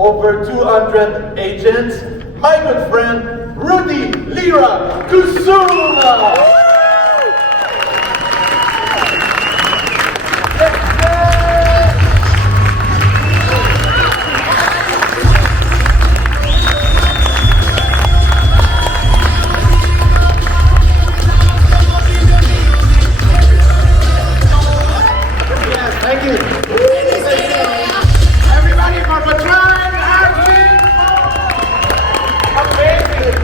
over 200 agents, my good friend, Rudy Kusuma. Thank you. Everybody from the tribe, amazing.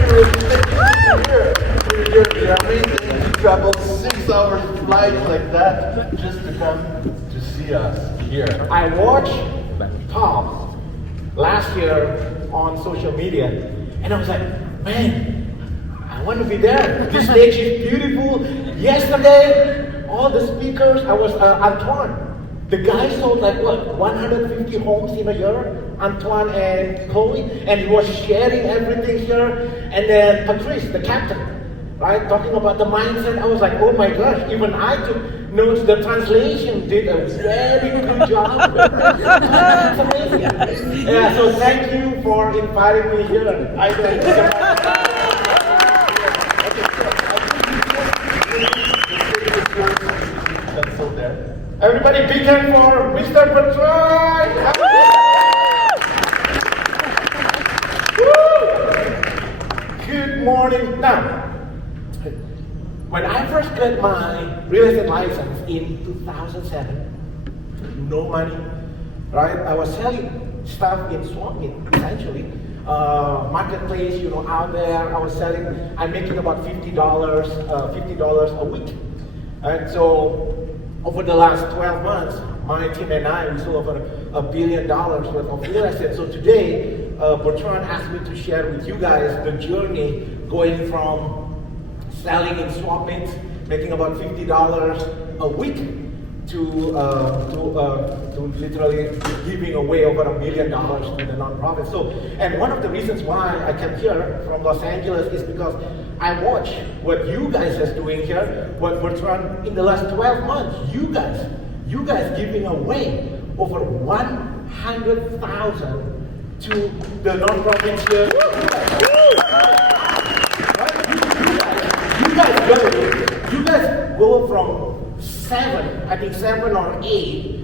You're amazing. You traveled 6 hours flight like that just to come to see us here. I watched Tom last year on social media, and I was like, man, I want to be there. The stage is beautiful. Yesterday, all the speakers, I was Antoine. The guy sold like what, 150 homes in a year, Antoine and Chloe, and he was sharing everything here. And then Patrice, the captain, right, talking about the mindset. I was like, oh my gosh, even I took notes. The translation did a very good job. It's amazing. Yeah, so thank you for inviting me here. I thank you so much. So there. Everybody big hand for Mr. Bertrand! Good morning. Now, when I first got my real estate license in 2007, no money, right? I was selling stuff in swap meet, essentially. Marketplace, out there. I was selling, I'm making about $50 a week. And so, over the last 12 months, my team and I, we sold over $1 billion worth of real estate. So today, Bertrand asked me to share with you guys the journey going from selling in swap meets, making about $50 a week, to literally giving away over $1 million to the nonprofit. So, and one of the reasons why I came here from Los Angeles is because I watch what you guys are doing here, what Bertrand in the last 12 months, you guys giving away over 100,000 to the nonprofits here. You guys go from 7 or 8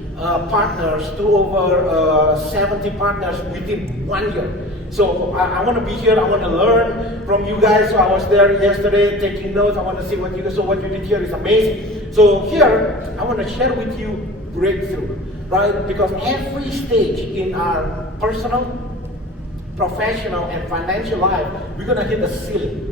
partners to over 70 partners within 1 year. So I want to be here. I want to learn from you guys. So I was there yesterday taking notes. I want to see what you do. So what you did here is amazing. So here I want to share with you breakthrough, right? Because every stage in our personal, professional, and financial life, we're gonna hit a ceiling.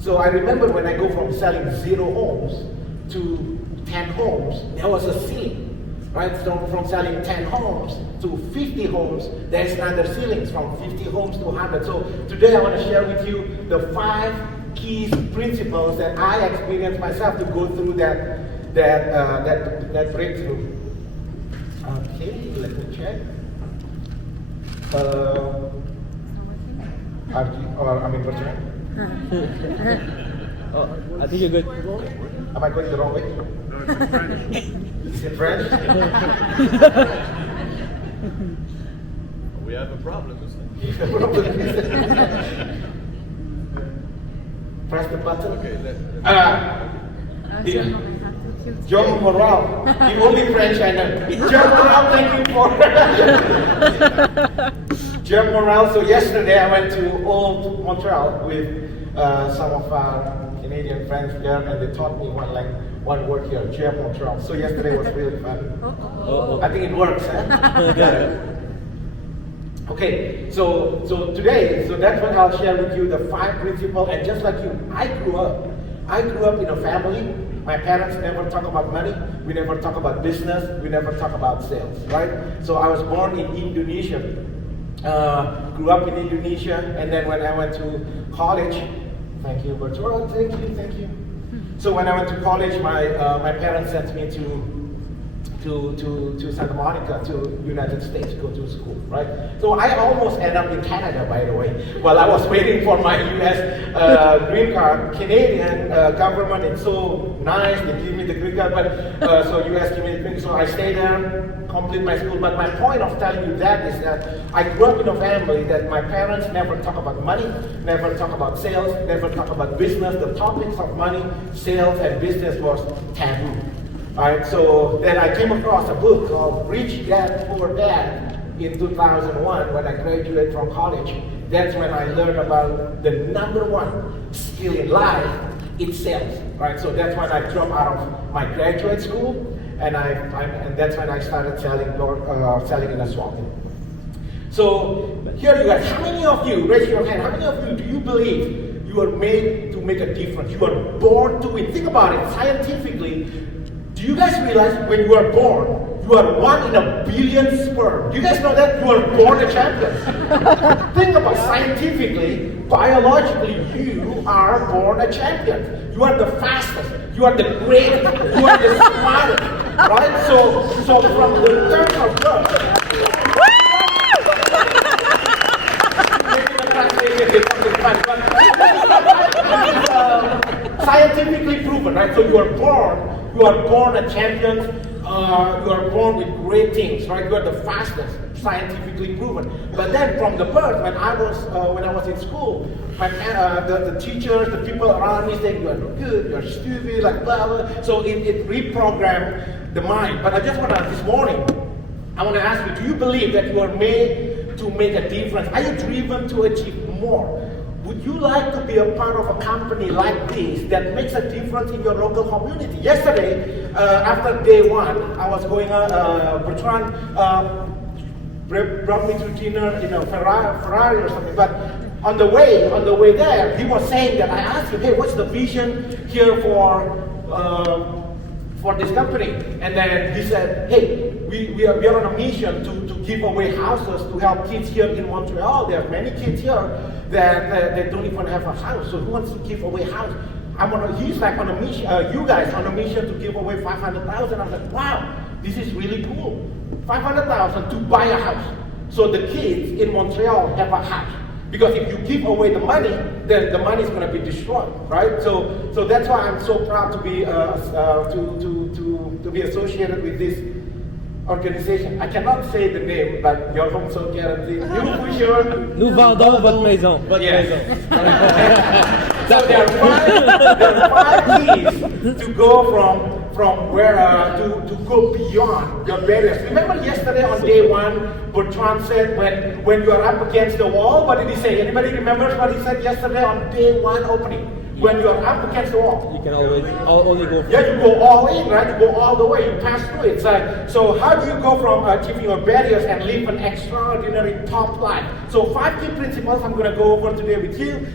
So I remember when I go from selling 0 homes to 10 homes, there was a ceiling. Right, so from selling 10 homes to 50 homes, there's another ceilings from 50 homes to 100. So today I want to share with you the 5 key principles that I experienced myself to go through that breakthrough. Okay, let me check. Bertrand? Oh, I think you're good. Am I going the wrong way? Is it French? We have a problem, isn't Press the button. Okay, John Morale, the only French I know. John Morale, thank you for John Morale. So yesterday I went to Old Montreal with some of our Canadian friends there, and they taught me one word here, Jeff Montreal. So yesterday was really fun. I think it works, huh? Okay, so today, that's what I'll share with you, the 5 principles. And just like you, I grew up in a family. My parents never talk about money. We never talk about business. We never talk about sales, right? So I was born in Indonesia, grew up in Indonesia, and then when I went to college, thank you, Bertrand, thank you. So when I went to college, my parents sent me to to Santa Monica, to United States, to go to school, right? So I almost ended up in Canada, by the way, while I was waiting for my U.S. Green card. Canadian government is so nice, they give me the green card, but so U.S. give me the green card, so I stayed there, complete my school. But my point of telling you that is that I grew up in a family that my parents never talk about money, never talk about sales, never talk about business. The topics of money, sales, and business was taboo. Alright, so then I came across a book called Rich Dad, Poor Dad in 2001 when I graduated from college. That's when I learned about the number one skill in life, it's sales. Right, so that's when I dropped out of my graduate school, and that's when I started selling in asphalt. So here you guys, how many of you, raise your hand, how many of you do you believe you are made to make a difference? You are born to win. Think about it, scientifically. Do you guys realize when you are born, you are 1 in a billion sperm? Do you guys know that? You are born a champion. Think about scientifically, biologically, you are born a champion. You are the fastest, you are the greatest, you are the smartest, right? So from the terms of birth, scientifically proven, right? So you are born a champion, you are born with great things, right? You are the fastest, scientifically proven. But then from the birth, when I was in school, the teachers, the people around me saying, you are no good, you are stupid, like blah, blah. So it reprogrammed the mind. But I just want to, this morning, I want to ask you, do you believe that you are made to make a difference? Are you driven to achieve more? Would you like to be a part of a company like this that makes a difference in your local community? Yesterday, after day one, I was going Bertrand brought me to dinner in a Ferrari or something, but on the way there, he was saying that I asked him, hey, what's the vision here for this company? And then he said, hey, we are on a mission to give away houses to help kids here in Montreal. There are many kids here that they don't even have a house. So who wants to give away house? He's like on a mission, you guys on a mission to give away 500,000. I was like, wow, this is really cool. 500,000 to buy a house. So the kids in Montreal have a house. Because if you give away the money, then the money is going to be destroyed, right? So that's why I'm so proud to be to be associated with this organization. I cannot say the name, but your home so guaranteed. Nous vendons votre maison. Votre maison. So there are five keys to go from where to go beyond your barriers. Remember yesterday on day one, Bertrand said when you are up against the wall, what did he say? Anybody remembers what he said yesterday on day one opening? When you are up against the wall, you can always only go. Yeah, you go all in, right? You go all the way. You pass through it. It's like, so how do you go from achieving your barriers and live an extraordinary top life? So 5 key principles I'm going to go over today with you.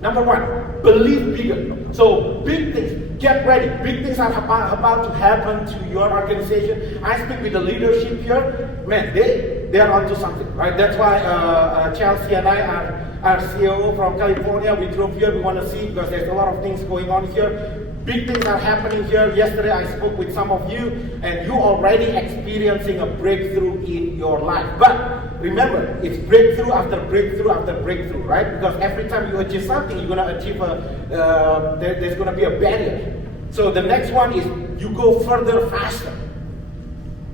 Number 1, believe bigger. So big things. Get ready. Big things are about to happen to your organization. I speak with the leadership here. Man, they are onto something, right? That's why Chelsea and I are our CEO from California. We drove here. We want to see because there's a lot of things going on here. Big things are happening here. Yesterday I spoke with some of you, and you already experiencing a breakthrough in your life. But remember, it's breakthrough after breakthrough after breakthrough, right? Because every time you achieve something, you're going to achieve there's going to be a barrier. So the next one is you go further faster.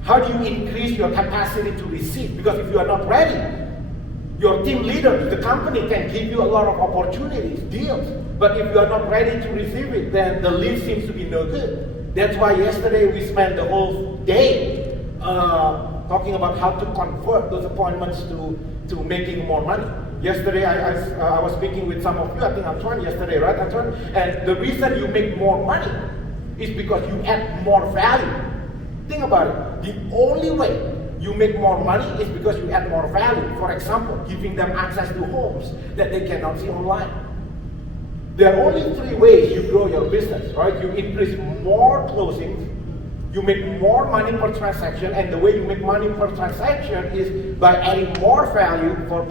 How do you increase your capacity to receive? Because if you are not ready, your team leader, the company can give you a lot of opportunities, deals. But if you are not ready to receive it, then the lead seems to be no good. That's why yesterday we spent the whole day talking about how to convert those appointments to making more money. Yesterday I was speaking with some of you, I think Antoine yesterday, right Antoine? And the reason you make more money is because you add more value. Think about it. The only way you make more money is because you add more value. For example, giving them access to homes that they cannot see online. There are only 3 ways you grow your business, right? You increase more closings, you make more money per transaction, and the way you make money per transaction is by adding more value per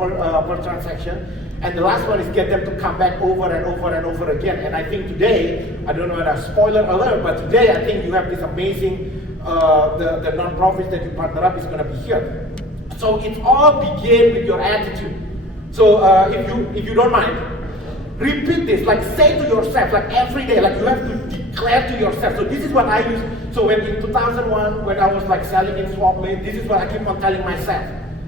transaction. And the last one is get them to come back over and over and over again. And I think today, I don't know whether spoiler alert, but today I think you have this amazing, the non-profit that you partner up is going to be here. So it all begins with your attitude. So if you don't mind, repeat this, like say to yourself, like every day, like you have to declare to yourself. So this is what I use. So when in 2001, when I was like selling in swap meet, this is what I keep on telling myself.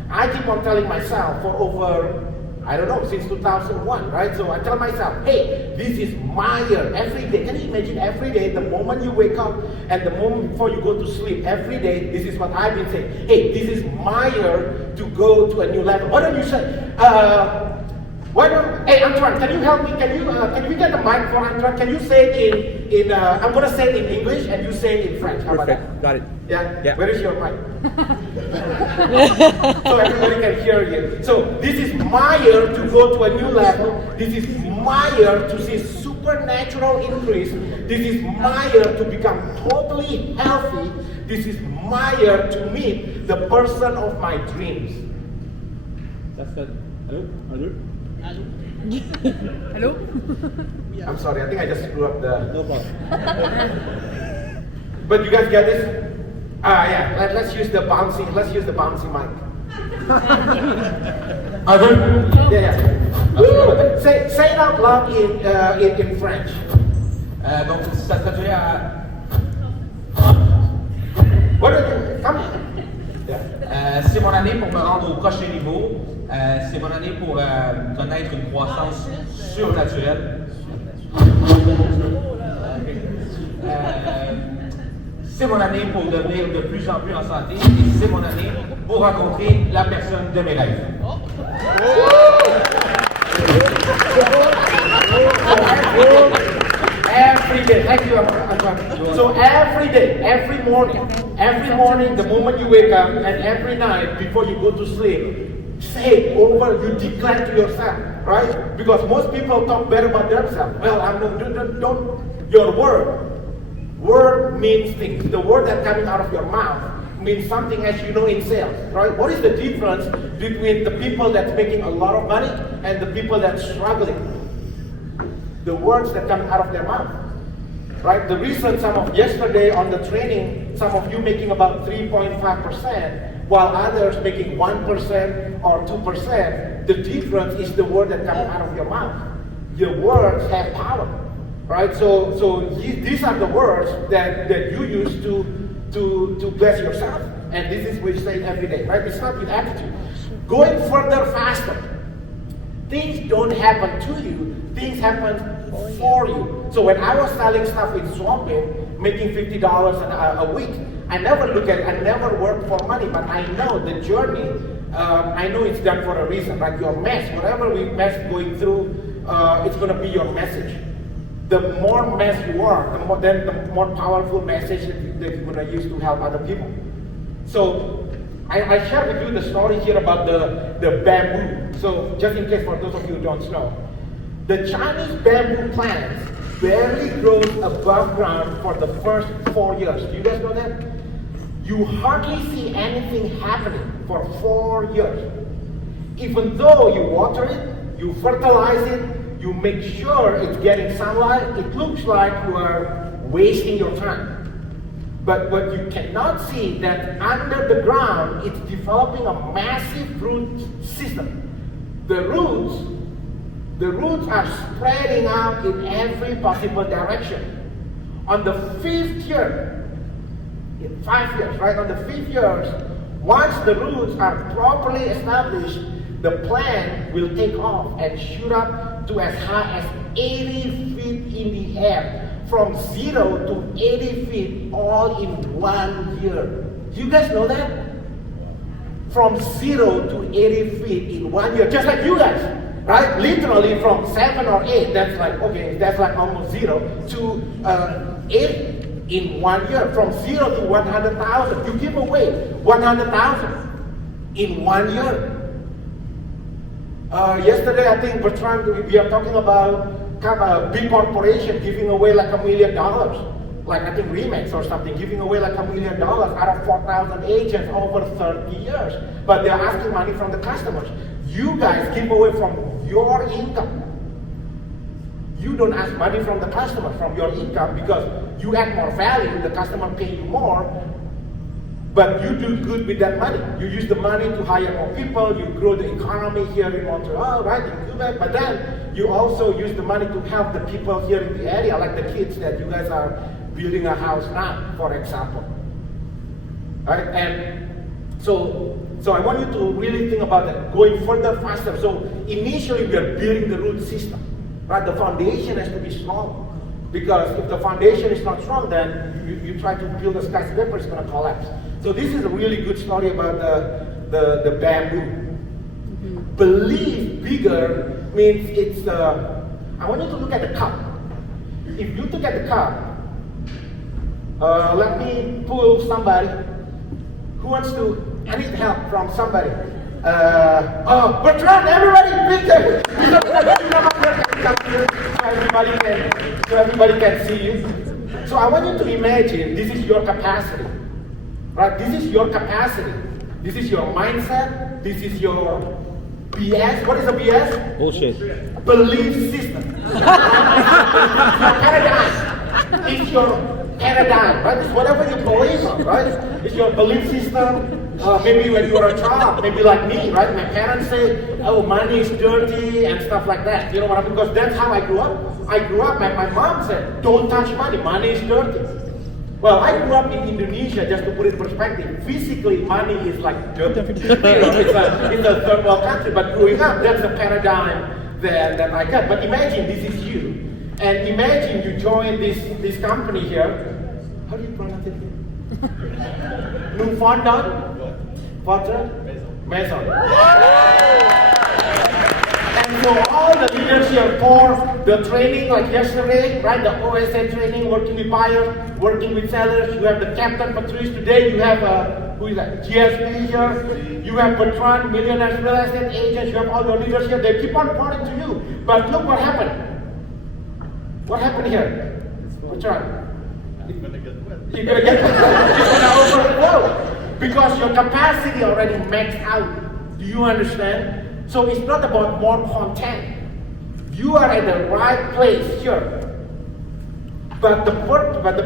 I keep on telling myself for over, I don't know, since 2001, right? So I tell myself, hey, this is my year every day. Can you imagine every day, the moment you wake up and the moment before you go to sleep, every day, this is what I've been saying. Hey, this is my year to go to a new level. Why don't you say, hey, Antoine, can you help me? Can we get the mic for Antoine? Can you say it in I'm going to say it in English and you say it in French. How about that? Got it. Yeah? Where is your mic? So everybody can hear you. So this is my year to go to a new level. This is my year to see supernatural increase. This is my year to become totally healthy. This is my year to meet the person of my dreams. That's it. Hello? Hello? I'm sorry, I think I just screwed up the... No problem. But you guys get this? Yeah, let's use the bouncy mic. Yeah. Say it out loud in French. Donc, ça traduit à... What are you? Come. C'est mon année pour me rendre au prochain niveau. C'est mon année pour connaître une croissance surnaturelle. C'est mon année pour devenir de plus en plus en santé. Et c'est mon année pour rencontrer la personne de mes rêves. Every day, thank you, Antoine. So every day, every morning, the moment you wake up, and every night before you go to sleep, say over, you declare to yourself, right? Because most people talk bad about themselves. Well, don't your word means things. The word that's coming out of your mouth means something, as you know, in sales, right? What is the difference between the people that's making a lot of money and the people that's struggling? The words that come out of their mouth, right? The reason yesterday on the training, some of you making about 3.5%, while others making 1% or 2%, the difference is the word that comes out of your mouth. Your words have power, right? So these are the words that you use to bless yourself. And this is what you say every day, right? It's not with attitude. Going further faster. Things don't happen to you, things happen for you. So when I was selling stuff in Swampin, making $50 a week, I never look at it, I never work for money, but I know the journey, I know it's done for a reason, like your mess, whatever we mess going through, it's gonna be your message. The more mess you are, the more powerful message that you're gonna use to help other people. So I share with you the story here about the bamboo. So just in case for those of you who don't know, the Chinese bamboo plants barely grows above ground for the first 4 years. Do you guys know that? You hardly see anything happening for 4 years. Even though you water it, you fertilize it, you make sure it's getting sunlight, it looks like you are wasting your time. But what you cannot see that under the ground, it's developing a massive root system. The roots are spreading out in every possible direction. On the 5th year, in 5 years, right? On the 5th year, once the roots are properly established, the plant will take off and shoot up to as high as 80 feet in the air. From 0 to 80 feet all in 1 year. Do you guys know that? From 0 to 80 feet in 1 year, just like you guys, right? Literally from 7 or 8, that's like almost 0 to 8 in 1 year. From 0 to 100,000, you give away 100,000 in 1 year. Yesterday, I think Bertrand, we are talking about a big corporation giving away like $1 million. like I think Remax or something, giving away like $1 million out of 4,000 agents over 30 years. But they're asking money from the customers. You guys give away from your income. You don't ask money from the customer, from your income, because you add more value, the customer pay you more, but you do good with that money. You use the money to hire more people, you grow the economy here in Montreal, right, in Quebec, but then you also use the money to help the people here in the area, like the kids that you guys are building a house now, for example. Right? And so I want you to really think about that, going further, faster. So initially we are building the root system. Right, the foundation has to be strong, because if the foundation is not strong, then you try to build a skyscraper, it's going to collapse. So this is a really good story about the bamboo. Mm-hmm. Believe bigger means it's. I want you to look at the cup. If you look at the cup, let me pull somebody. Who wants to? I need help from somebody. Bertrand, everybody, bigger. So everybody can see you. So I want you to imagine this is your capacity, right? This is your capacity. This is your mindset. This is your BS. What is a BS? Bullshit. Belief system. It's your paradigm. It's your paradigm, right? It's whatever you believe on, right? It's your belief system. Maybe when you were a child, maybe like me, right? My parents say, oh, money is dirty and stuff like that. You know what I mean? Because that's how I grew up. My mom said, don't touch money. Money is dirty. Well, I grew up in Indonesia, just to put it in perspective. Physically, money is like dirty. It's a third world country. But growing up, that's a paradigm that I got. But imagine this is you. And imagine you join this company here. How do you pronounce it? Newfoundland? Maison. And so all the leadership course, the training like yesterday, right? The OSA training, working with buyers, working with sellers. You have the Captain Patrice today. You have who is that? GSP here. You have Bertrand, millionaires, real estate agents. You have all your leadership. They keep on pouring to you. But look what happened. What happened here? Bertrand? You're gonna get wet. You're gonna overflow. Because your capacity already maxed out. Do you understand? So it's not about more content. You are at the right place here. But the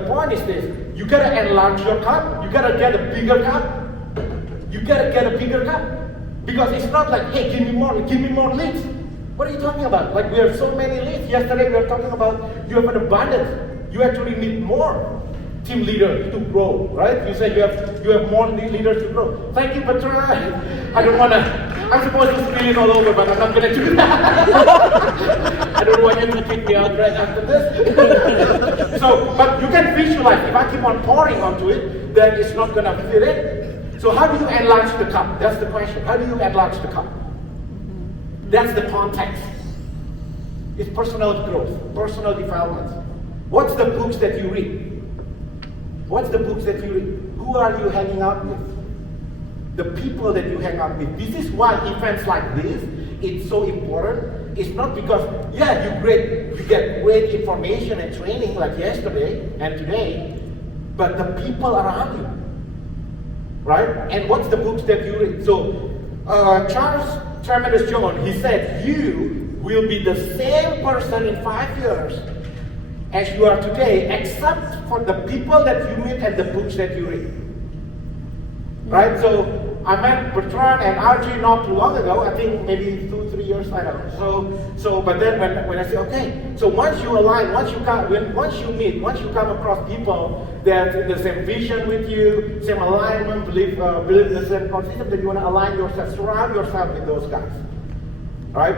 point is this: you gotta enlarge your cup. You gotta get a bigger cup. You gotta get a bigger cup. Because it's not like, hey, give me more leads. What are you talking about? Like we have so many leads. Yesterday we were talking about you have an abundance. You actually need more team leaders to grow, right? You said you have more leaders to grow. Thank you, Bertrand. I don't want to. I'm supposed to spill it all over, but I'm not going to do that. I don't want you to kick me out right after this. But you can visualize. If I keep on pouring onto it, then it's not going to fit in. So how do you enlarge the cup? That's the question. How do you enlarge the cup? That's the context. It's personal growth, personal development. What's the books that you read? What's the books that you read? Who are you hanging out with? The people that you hang out with. This is why events like this, it's so important. It's not because, yeah, you get great information and training like yesterday and today, but the people around you, right? And what's the books that you read? So, Charles Tremendous John, he said, you will be the same person in 5 years as you are today, except for the people that you meet and the books that you read. Right? So I met Bertrand and RG not too long ago, I think maybe 2-3 years, I don't know. So but then when I say, okay, so once you align, once you come across people that have the same vision with you, same alignment, believe in the same concept, then you want to align yourself, surround yourself with those guys. Right?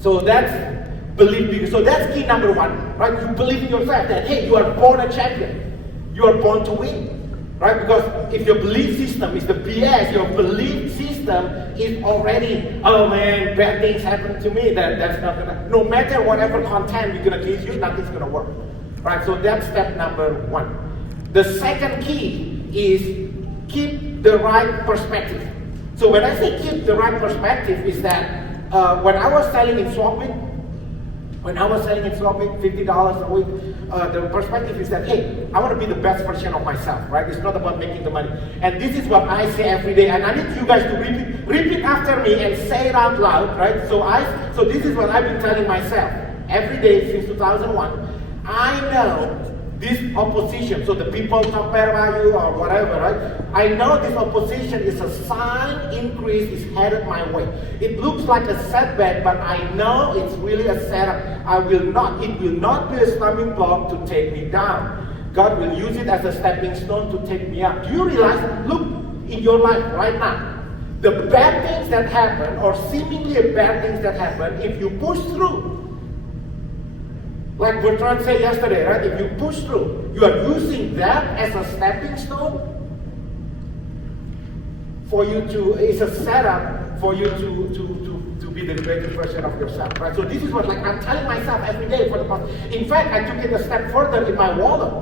So that's believe. So that's key number one, right? You believe in yourself that, hey, you are born a champion. You are born to win, right? Because if your belief system is the BS, your belief system is already, oh man, bad things happen to me, that's not gonna, no matter whatever content we're gonna give you, nothing's gonna work, right? So that's step number one. The second key is keep the right perspective. So when I say keep the right perspective is that when I was selling in Swapwin, When I was selling in Slovakia, $50 a week, the perspective is that, hey, I want to be the best version of myself, right? It's not about making the money. And this is what I say every day, and I need you guys to repeat after me and say it out loud, right? So this is what I've been telling myself every day since 2001. I know this opposition, so the people compare value or whatever, right? I know this opposition is a sign increase is headed my way. It looks like a setback, but I know it's really a setup. It will not be a stumbling block to take me down. God will use it as a stepping stone to take me up. Do you realize, look in your life right now, the bad things that happen or seemingly bad things that happen, if you push through, like Bertrand said yesterday, right? If you push through, you are using that as a stepping stone for you to, it's a setup for you to be the greatest version of yourself, right? So this is what, like, I'm telling myself every day for the past. In fact, I took it a step further in my wallet.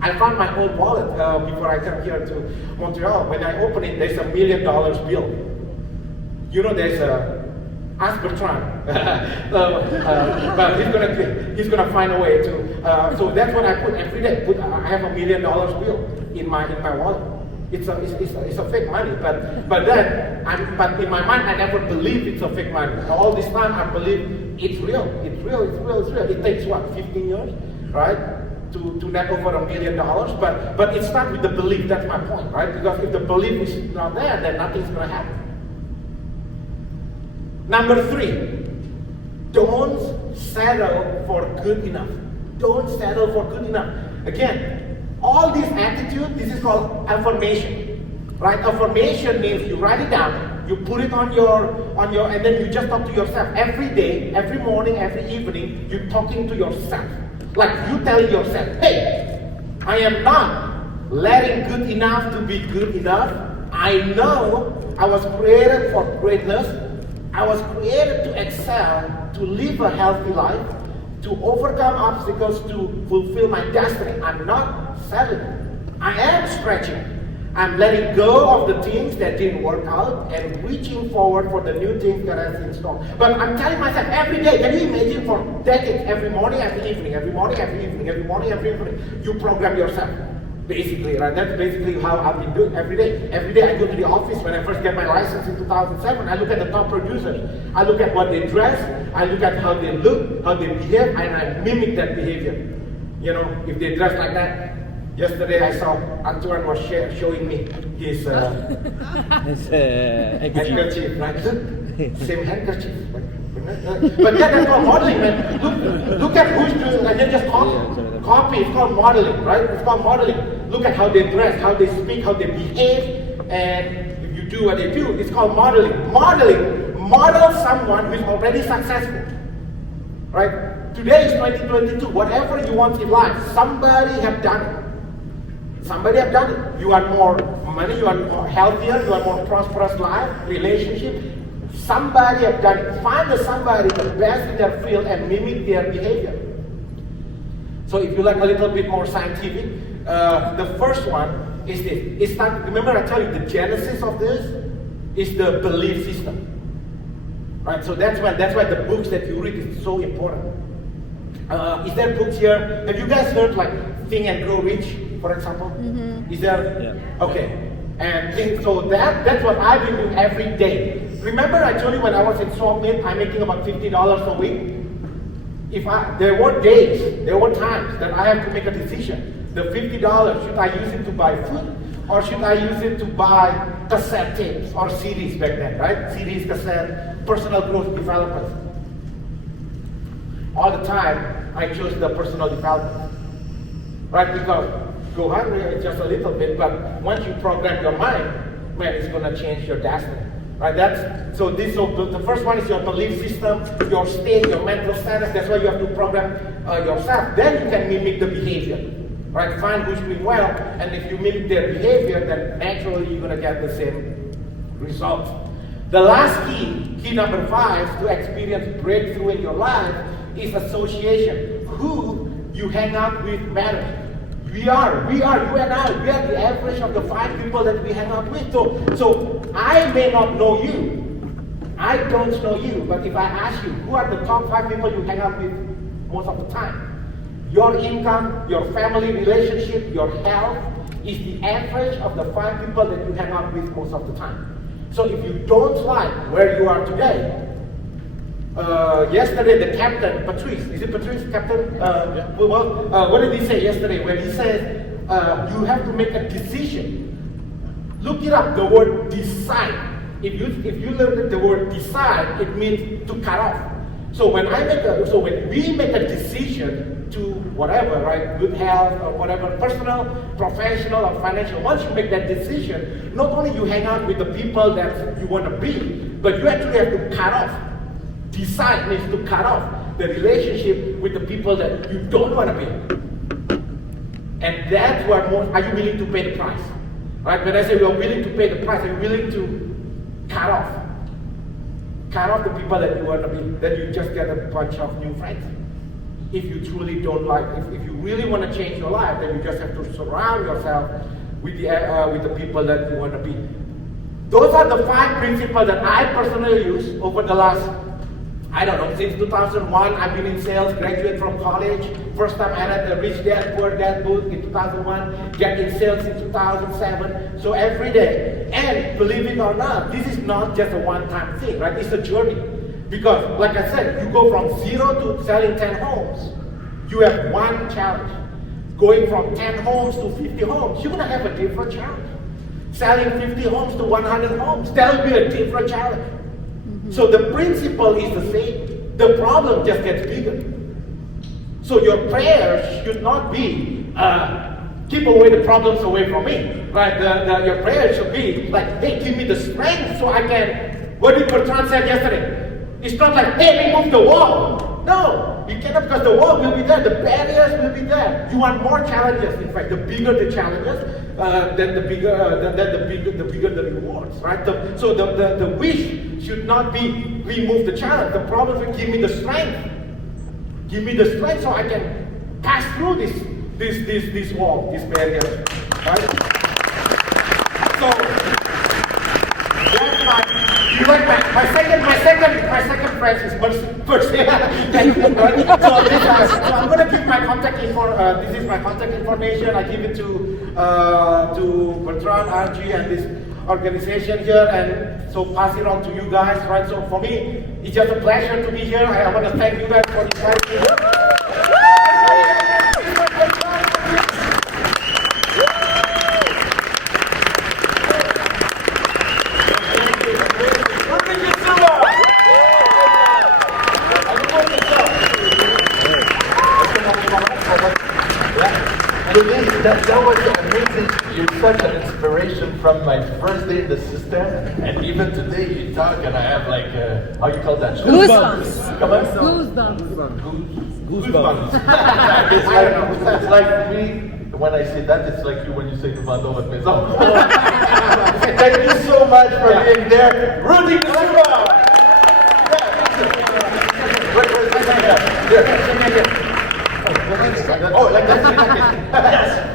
I found my old wallet before I came here to Montreal. When I opened it, there's $1 million bill. You know, there's a ask Bertrand, but he's gonna find a way to. So that's what I put every day. I have $1 million bill in my wallet. It's a fake money, but in my mind I never believed it's a fake money. All this time I believe it's real. It's real. It takes what, 15 years, right? To net over $1 million, but it starts with the belief. That's my point, right? Because if the belief is not there, then nothing's gonna happen. Number 3, don't settle for good enough. Don't settle for good enough. Again, all this attitude, this is called affirmation, right? Affirmation means you write it down, you put it on your, and then you just talk to yourself every day, every morning, every evening. You're talking to yourself, like you telling yourself, hey, I am not letting good enough to be good enough. I know I was created for greatness. I was created to excel, to live a healthy life, to overcome obstacles, to fulfill my destiny. I'm not settling. I am stretching. I'm letting go of the things that didn't work out and reaching forward for the new things that are in store. But I'm telling myself every day, can you imagine for decades, every morning, every evening, every morning, every evening, every morning, every evening, you program yourself. Basically, right? That's basically how I've been doing every day. Every day I go to the office. When I first get my license in 2007, I look at the top producers. I look at what they dress. I look at how they look, how they behave, and I mimic that behavior. You know, if they dress like that. Yesterday I saw Antoine was showing me his handkerchief, right? Same handkerchief. But that's called modeling, man. Look at who's doing, and then just copy. It's called modeling, right? It's called modeling. Look at how they dress, how they speak, how they behave, and if you do what they do, it's called modeling. Model someone who is already successful, right? Today is 2022. Whatever you want in life, somebody have done it. Somebody have done it. You want more money, you want more healthier, you want more prosperous life, relationship. Somebody have done it. Find somebody the best in their field and mimic their behavior. So if you like a little bit more scientific, the first one is this. It's not, remember I tell you the genesis of this is the belief system. Right? So that's why the books that you read is so important. Is there books here? Have you guys heard like Think and Grow Rich, for example? Mm-hmm. Is there? Yeah. Okay. And so that's what I've been doing every day. Remember I told you when I was in Swamp I'm making about $50 a week? There were days, there were times that I have to make a decision. The $50, should I use it to buy food? Or should I use it to buy cassette tapes or CDs back then, right? CDs, cassette, personal growth development. All the time, I chose the personal development. Right, because go hungry just a little bit, but once you program your mind, man, it's gonna change your destiny. Right? So the first one is your belief system, your state, your mental status. That's why you have to program yourself. Then you can mimic the behavior. Right? Find who's doing well, and if you mimic their behavior, then naturally you're gonna get the same result. The last key number 5 to experience breakthrough in your life is association. Who you hang out with matters. You and I, we are the average of the 5 people that we hang out with. So I may not know you. I don't know you, but if I ask you, who are the top 5 people you hang out with most of the time? Your income, your family relationship, your health is the average of the 5 people that you hang out with most of the time. So if you don't like where you are today, yesterday the captain, Patrice, is it Patrice, captain? What did he say yesterday? When he said, you have to make a decision. Look it up, the word decide. If you learn the word decide, it means to cut off. So when we make a decision to whatever, right, good health or whatever, personal, professional, or financial, once you make that decision, not only you hang out with the people that you want to be, but you actually have to cut off. Decide means to cut off the relationship with the people that you don't want to be. And that's what are you willing to pay the price? Right? When I say you're willing to pay the price, you're willing to cut off the people that you want to be, that you just get a bunch of new friends. If you truly don't like, if you really want to change your life, then you just have to surround yourself with the people that you want to be. Those are the 5 principles that I personally use over the last, I don't know, since 2001, I've been in sales, graduate from college. First time I had the Rich Dad, Poor Dad book in 2001, get in sales in 2007. So every day, and believe it or not, this is not just a one-time thing, right? It's a journey. Because, like I said, you go from 0 to selling 10 homes. You have one challenge. Going from 10 homes to 50 homes, you're gonna have a different challenge. Selling 50 homes to 100 homes, that'll be a different challenge. So the principle is the same. The problem just gets bigger. So your prayers should not be, keep away the problems away from me, right? Your prayer should be like, hey, give me the strength so I can, what did Bertrand said yesterday? It's not like, hey, remove the wall. No, you cannot, because the wall will be there, the barriers will be there. You want more challenges. In fact, the bigger the challenges, then the bigger the rewards, right? So the wish should not be remove the challenge. The problem is give me the strength. Give me the strength so I can pass through this wall, this barrier, right? So that's my second phrase is first. So I'm going to give my contact info. This is my contact information. I give it to Bertrand, RG, and this organization here, and so pass it on to you guys, right? So for me, it's just a pleasure to be here. I want to thank you guys for inviting me. That was amazing. You're such an inspiration from my first day in the system, and even today you talk, and I have like how you call that? Goosebumps. Goosebumps. Goosebumps. It's like me when I say that. It's like you when you say "Nous vendons votre maison." Thank you so much for being there, Rudy Kusuma. Oh, like that. Yes.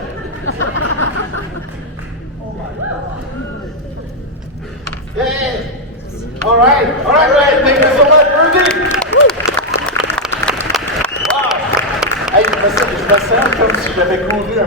Yay! All right. Thank you so much, Rudy. Wow. Hey, je me sens comme si j'avais couru un